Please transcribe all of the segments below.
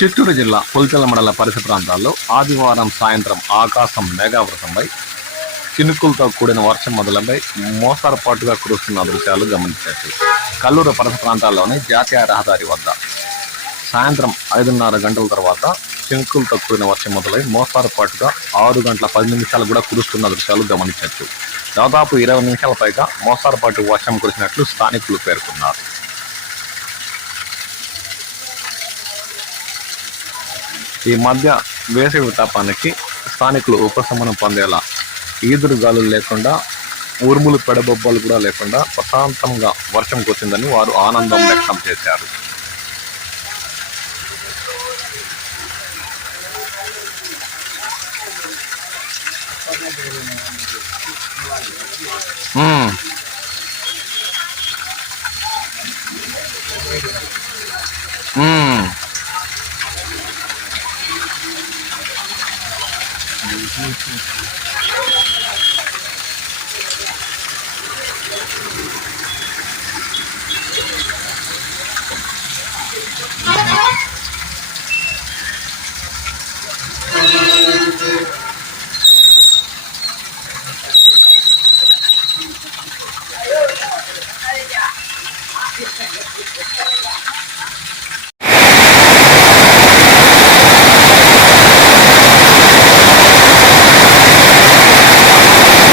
చిత్తూరు జిల్లా పుల్చల మండల పరిసర ప్రాంతాల్లో ఆదివారం సాయంత్రం ఆకాశం మేఘావృతమై చినుకులతో కూడిన వర్షం మొదలై మోస్తరుపాటుగా కురుస్తున్న దృశ్యాలు గమనించవచ్చు. కల్లూరు పరిసర ప్రాంతాల్లోని జాతీయ రహదారి వద్ద సాయంత్రం 5:30 గంటల తర్వాత చినుకులతో కూడిన వర్షం మొదలై మోస్తరుపాటుగా 6 గంటల 10 నిమిషాలు కూడా కురుస్తున్న దృశ్యాలు గమనించవచ్చు. దాదాపు 20 నిమిషాల పైగా మోస్తరుపాటు వర్షం కురిసినట్లు స్థానికులు పేర్కొన్నారు. ఈ మధ్య వేసవి తాపానికి స్థానికులు ఉపశమనం పొందేలా ఈదురు గాలులు లేకుండా, ఉరుములు పెడబొబ్బలు కూడా లేకుండా ప్రశాంతంగా వర్షం కురిసిందని వారు ఆనందం వ్యక్తం చేశారు.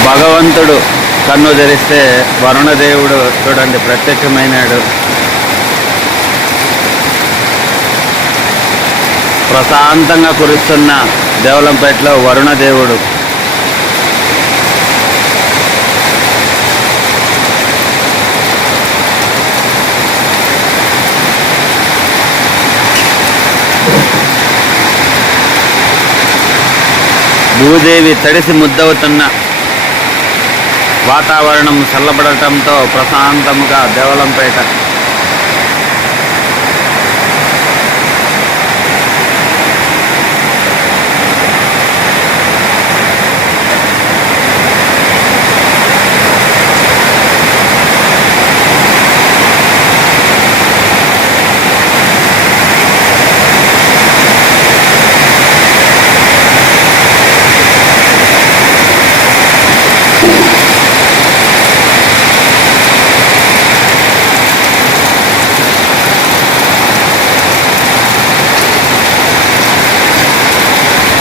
భగవంతుడు కన్ను తెరిస్తే వరుణదేవుడు చూడండి ప్రత్యక్షమైనాడు. ప్రశాంతంగా కురుస్తున్న దేవలంపేటలో వరుణదేవుడు. భూదేవి తడిసి ముద్దవుతున్న వాతావరణం చల్లబడటంతో ప్రశాంతముగా దేవలంపేట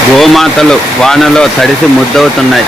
గోమాతలు వానలో తడిసి ముద్దవుతున్నాయి.